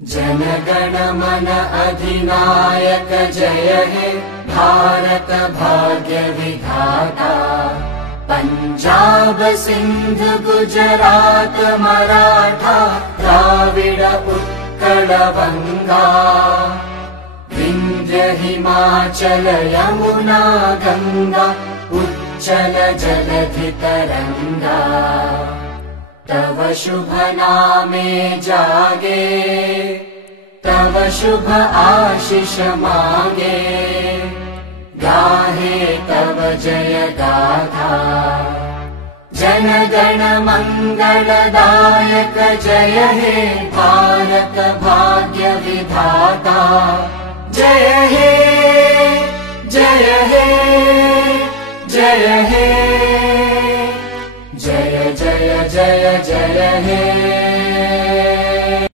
जनगण मन अधिनायक जय हे भारत भाग्य विधाता। पंजाब सिंध गुजरात मराठा द्राविड उत्कल बंगा। विंध्य हिमाचल यमुना गंगा उच्चल जलधि तरंगा। तव शुभ नामे जागे तव शुभ आशीष मांगे। गाहे तव जय गाथा जनगण मंगलदायक जय हे भारत भाग्य विधाता। जय हे जय हे जय हे जय जय जय जय हे।